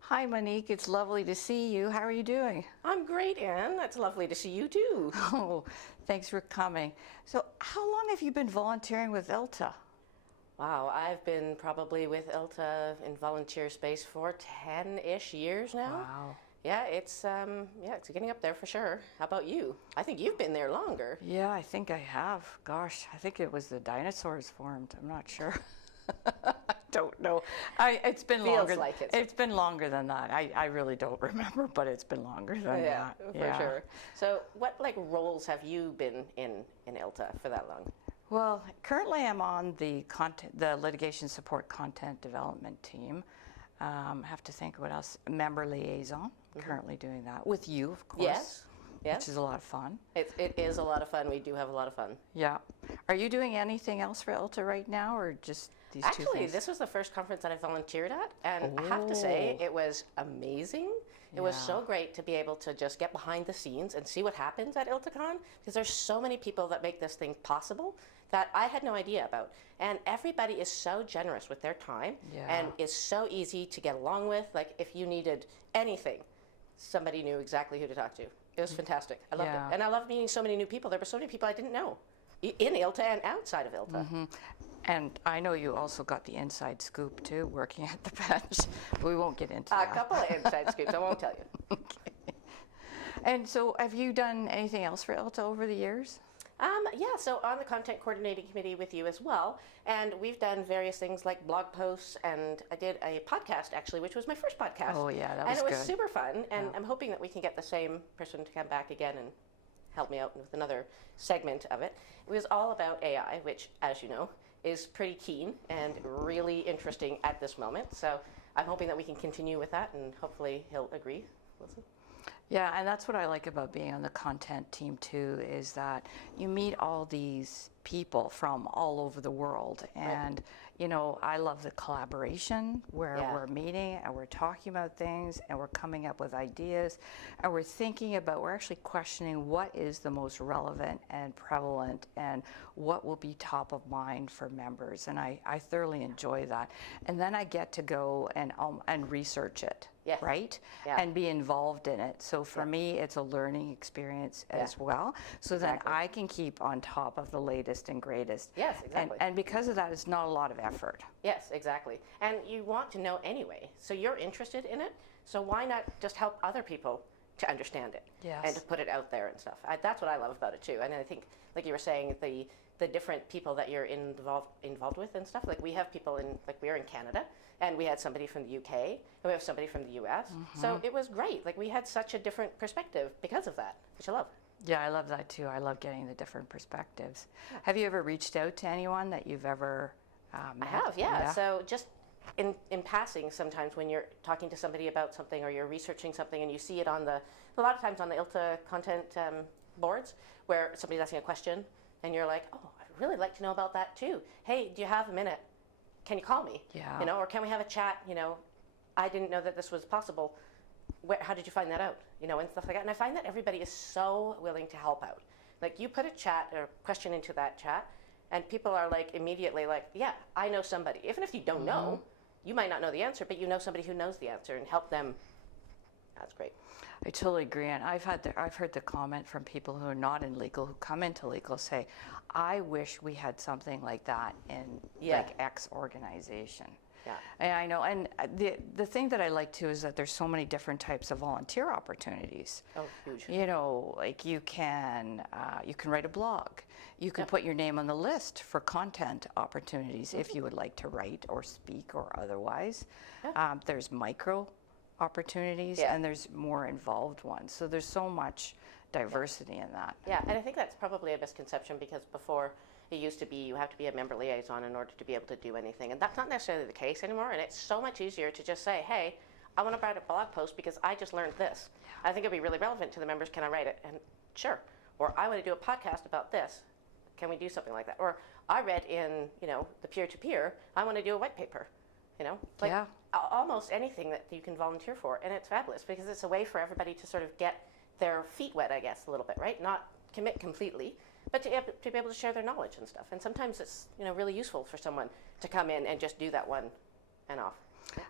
Hi, Monique. It's lovely to see you. How are you doing? I'm great, Anne. That's lovely to see you too. Oh, thanks for coming. So, how long have you been volunteering with ILTA? Wow, I've been probably with ILTA in volunteer space for 10-ish years now. Wow. Yeah, it's getting up there for sure. How about you? I think you've been there longer. Yeah, I think I have. Gosh, I think it was the dinosaurs formed. I'm not sure. I don't know. It's been Feels longer. like it. It's been longer than that. I really don't remember, but it's been longer than that. For sure. So, what roles have you been in ILTA for that long? Well, currently I'm on the litigation support content development team. Have to think what else. Member liaison. Currently doing that with you, of course. Yes. Which is a lot of fun. It is a lot of fun. We do have a lot of fun. Yeah. Are you doing anything else for ILTA right now, or just these two things? Actually, this was the first conference that I volunteered at, and I have to say, it was amazing. It was so great to be able to just get behind the scenes and see what happens at ILTACON, because there's so many people that make this thing possible that I had no idea about. And everybody is so generous with their time and is so easy to get along with. Like, if you needed anything, somebody knew exactly who to talk to. It was fantastic. I loved it. And I loved meeting so many new people. There were so many people I didn't know in ILTA and outside of ILTA. And I know you also got the inside scoop too, working at the bench. We won't get into that. A couple of inside scoops, I won't tell you. Okay. And so have you done anything else for ILTA over the years? Yeah, so on the content coordinating committee with you as well, and we've done various things like blog posts, and I did a podcast actually, which was my first podcast. Oh yeah, that was good. And it was good. super fun, and I'm hoping that we can get the same person to come back again and help me out with another segment of it. It was all about AI, which, as you know, is pretty keen and really interesting at this moment. So I'm hoping that we can continue with that, and hopefully he'll agree. We'll see. Yeah, and that's what I like about being on the content team too, is that you meet all these people from all over the world. And, you know, I love the collaboration where we're meeting and we're talking about things and we're coming up with ideas and we're thinking about, we're actually questioning what is the most relevant and prevalent and what will be top of mind for members. And I thoroughly enjoy that. And then I get to go and research it. Yes. Right? Yeah. And be involved in it. So for me, it's a learning experience as well. So then I can keep on top of the latest and greatest. Yes, exactly. And because of that, it's not a lot of effort. Yes, exactly. And you want to know anyway. So you're interested in it. So why not just help other people to understand it and to put it out there and stuff? That's what I love about it too. And I think, like you were saying, the different people that you're involved with and stuff. Like we have people we're in Canada, and we had somebody from the UK, and we have somebody from the US. So it was great. Like we had such a different perspective because of that, which I love. Yeah, I love that too. I love getting the different perspectives. Yeah. Have you ever reached out to anyone that you've ever met? I have, yeah. So just in passing, sometimes when you're talking to somebody about something or you're researching something and you see it a lot of times on the ILTA content boards where somebody's asking a question and you're like, oh, I'd really like to know about that too. Hey, do you have a minute? Can you call me? Yeah. You know, or can we have a chat? You know, I didn't know that this was possible. How did you find that out? You know, and stuff like that. And I find that everybody is so willing to help out. Like you put a chat or question into that chat, and people are like immediately like, yeah, I know somebody. Even if you don't know, you might not know the answer, but you know somebody who knows the answer and help them. That's great. I totally agree, and I've heard the comment from people who are not in legal, who come into legal, say, I wish we had something like that in like X organization. Yeah. And I know, and the thing that I like too is that there's so many different types of volunteer opportunities. Oh, huge. You know, like you can write a blog. You can put your name on the list for content opportunities if you would like to write or speak or otherwise. There's micro opportunities and there's more involved ones. So there's so much diversity in that. Yeah, and I think that's probably a misconception because before it used to be you have to be a member liaison in order to be able to do anything. And that's not necessarily the case anymore. And it's so much easier to just say, hey, I want to write a blog post because I just learned this. I think it'd be really relevant to the members. Can I write it? And sure. Or I want to do a podcast about this. Can we do something like that? Or I read in, the peer-to-peer, I want to do a white paper. Almost anything that you can volunteer for. And it's fabulous because it's a way for everybody to sort of get their feet wet, I guess, a little bit, right? Not commit completely, but to be able to share their knowledge and stuff. And sometimes it's, you know, really useful for someone to come in and just do that one and off.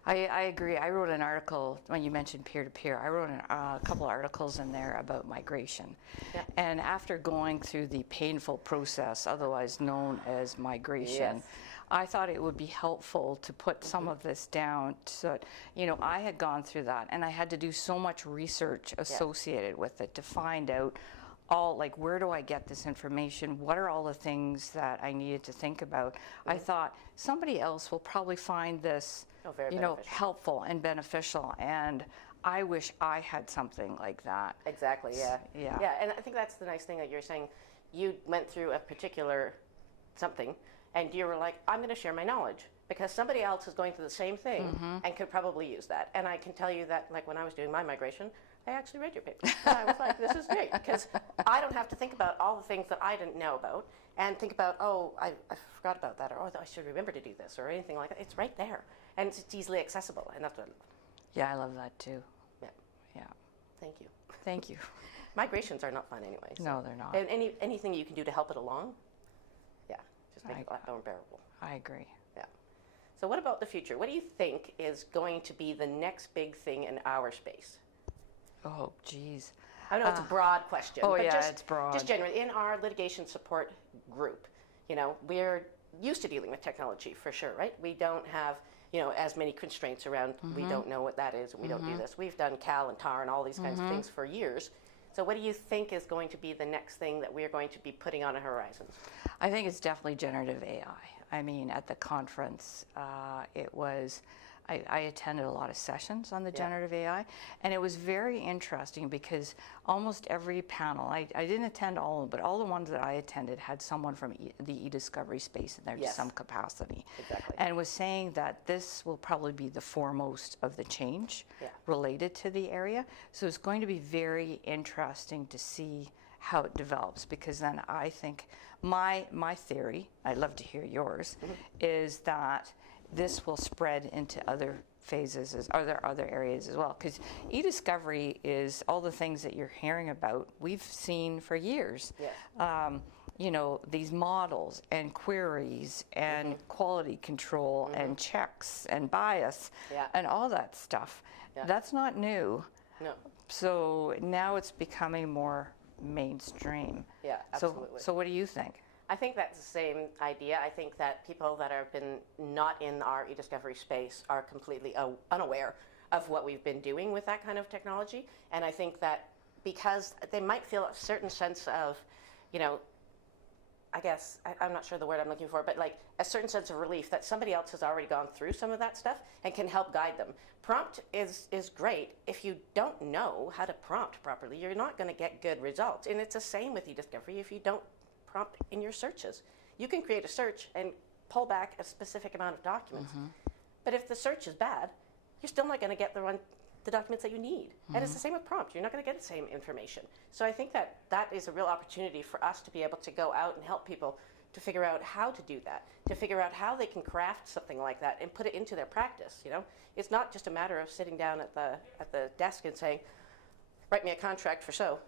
I agree. I wrote an article, when you mentioned peer-to-peer, I wrote a couple articles in there about migration. Yeah. And after going through the painful process, otherwise known as migration, Yes. I thought it would be helpful to put some of this down so that, you know, I had gone through that and I had to do so much research associated with it to find out all, like, where do I get this information? What are all the things that I needed to think about? I thought somebody else will probably find this, very you know, beneficial. helpful and beneficial, and I wish I had something like that. Exactly, yeah. Yeah. Yeah, and I think that's the nice thing that you're saying. You went through a particular something, and you were like, I'm going to share my knowledge, because somebody else is going through the same thing and could probably use that. And I can tell you that, like, when I was doing my migration, I actually read your paper. And I was like, this is great, because I don't have to think about all the things that I didn't know about and think about, oh, I forgot about that, or oh, I should remember to do this, or anything like that. It's right there, and it's easily accessible, and that's what I love. Yeah, I love that too. Yeah, Yeah. thank you. Thank you. Migrations are not fun anyway. So. No, they're not. And anything you can do to help it along, yeah, just make it a lot more bearable. I agree. Yeah. So what about the future? What do you think is going to be the next big thing in our space? Oh, geez. I know it's a broad question. Oh, but yeah, just, it's broad. Just generally, in our litigation support group, you know, we're used to dealing with technology for sure, right? We don't have, you know, as many constraints around. We don't know what that is, and we don't do this. We've done CAL and TAR and all these kinds of things for years. So what do you think is going to be the next thing that we're going to be putting on our horizons? I think it's definitely generative AI. I mean, at the conference, it was, I attended a lot of sessions on the generative AI, and it was very interesting because almost every panel, I didn't attend all of them, but all the ones that I attended had someone from the e-discovery space in there to some capacity. Exactly. And was saying that this will probably be the foremost of the change related to the area. So it's going to be very interesting to see how it develops, because then I think my theory, I'd love to hear yours, is that this will spread into other phases, other areas as well. Because e-discovery is all the things that you're hearing about, we've seen for years. Yes. You know, these models and queries and quality control and checks and bias and all that stuff. That's not new. No. So now it's becoming more mainstream. Yeah, absolutely. So what do you think? I think that's the same idea. I think that people that have been not in our e-discovery space are completely unaware of what we've been doing with that kind of technology. And I think that because they might feel a certain sense of, you know, I guess, I'm not sure the word I'm looking for, but like a certain sense of relief that somebody else has already gone through some of that stuff and can help guide them. Prompt is great. If you don't know how to prompt properly, you're not going to get good results. And it's the same with e-discovery. If you don't prompt in your searches, you can create a search and pull back a specific amount of documents. But if the search is bad, you're still not going to get the documents that you need. And it's the same with prompt. You're not going to get the same information. So I think that that is a real opportunity for us to be able to go out and help people to figure out how to do that, to figure out how they can craft something like that and put it into their practice. You know, it's not just a matter of sitting down at the desk and saying, write me a contract for so.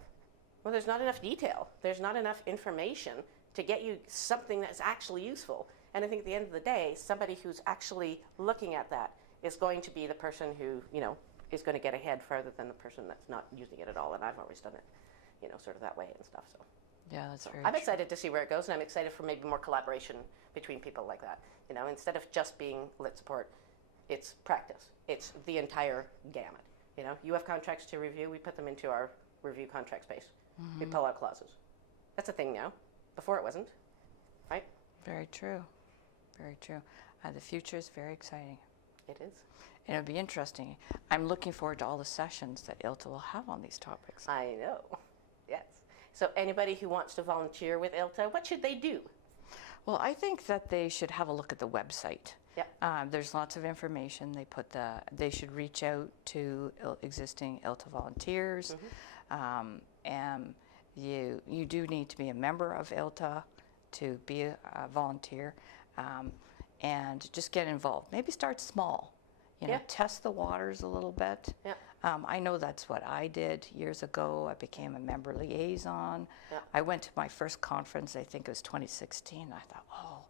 Well, there's not enough detail. There's not enough information to get you something that's actually useful. And I think at the end of the day, somebody who's actually looking at that is going to be the person who, you know, is going to get ahead further than the person that's not using it at all. And I've always done it, you know, sort of that way and stuff. So Yeah, that's very I'm true. excited to see where it goes, and I'm excited for maybe more collaboration between people like that. You know, instead of just being lit support, it's practice. It's the entire gamut. You know, you have contracts to review, we put them into our review contract space. We pull out clauses. That's a thing now. Before it wasn't, right? Very true. Very true. The future is very exciting. It is. And it'll be interesting. I'm looking forward to all the sessions that ILTA will have on these topics. I know. Yes. So anybody who wants to volunteer with ILTA, what should they do? Well, I think that they should have a look at the website. Yeah. There's lots of information. They should reach out to existing ILTA volunteers. And you do need to be a member of ILTA to be a volunteer, and just get involved. Maybe start small. You know, test the waters a little bit. Yeah. I know that's what I did years ago. I became a member liaison. Yeah. I went to my first conference, I think it was 2016. I thought, oh,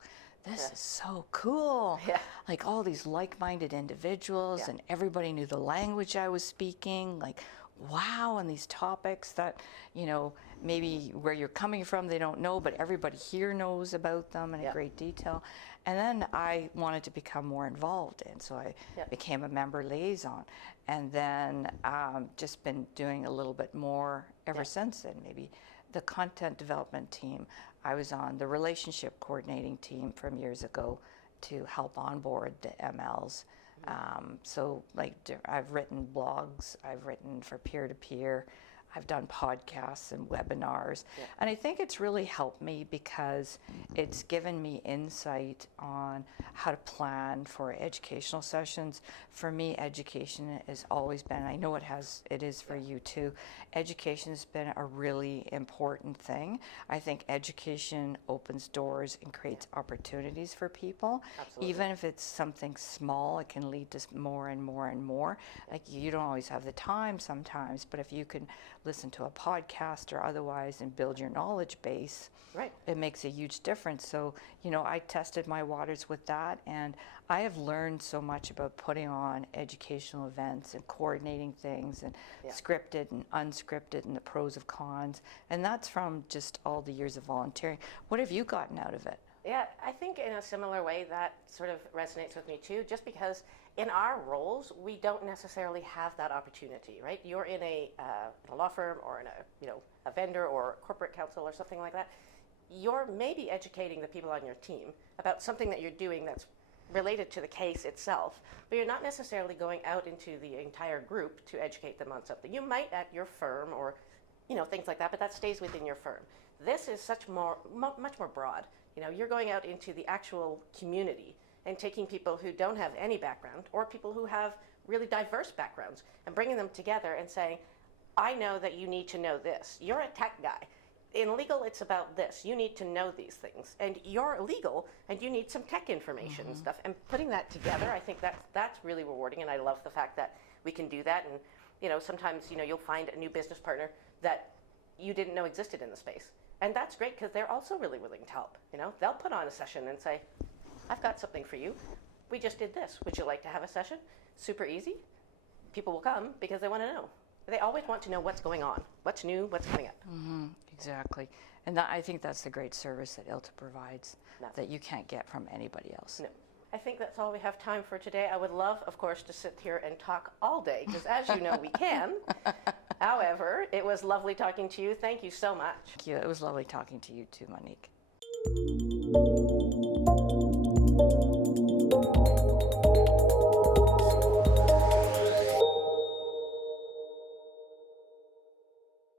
this is so cool. Yeah. Like all these like-minded individuals, and everybody knew the language I was speaking. Like, wow, and these topics that, you know, maybe where you're coming from they don't know, but everybody here knows about them in great detail. And then I wanted to become more involved, and so I became a member liaison, and then just been doing a little bit more ever since then. Maybe the content development team. I was on the relationship coordinating team from years ago to help onboard the MLs. So like I've written blogs, I've written for peer-to-peer, I've done podcasts and webinars, and I think it's really helped me because it's given me insight on how to plan for educational sessions. For me, education has always been, I know it is for you too, education has been a really important thing. I think education opens doors and creates opportunities for people. Absolutely. Even if it's something small, it can lead to more and more and more. Like you don't always have the time sometimes, but if you can listen to a podcast or otherwise and build your knowledge base, it makes a huge difference. So, you know, I tested my waters with that, and I have learned so much about putting on educational events and coordinating things and scripted and unscripted and the pros and cons. And that's from just all the years of volunteering. What have you gotten out of it? Yeah, I think in a similar way that sort of resonates with me too, just because in our roles, we don't necessarily have that opportunity, right? You're in a law firm or in a vendor or corporate counsel or something like that. You're maybe educating the people on your team about something that you're doing that's related to the case itself, but you're not necessarily going out into the entire group to educate them on something. You might at your firm or, you know, things like that, but that stays within your firm. This is much more broad. You know, you're going out into the actual community and taking people who don't have any background or people who have really diverse backgrounds and bringing them together and saying, I know that you need to know this. You're a tech guy. In legal, it's about this. You need to know these things. And you're legal, and you need some tech information and stuff. And putting that together, I think that's really rewarding, and I love the fact that we can do that. And, you know, sometimes, you know, you'll find a new business partner that you didn't know existed in the space. And that's great because they're also really willing to help. You know, they'll put on a session and say, I've got something for you. We just did this. Would you like to have a session? Super easy. People will come because they want to know. They always want to know what's going on, what's new, what's coming up. Exactly. And I think that's the great service that ILTA provides that you can't get from anybody else. No. I think that's all we have time for today. I would love, of course, to sit here and talk all day because, as you know, we can. However, it was lovely talking to you. Thank you so much. Thank you. It was lovely talking to you too, Monique.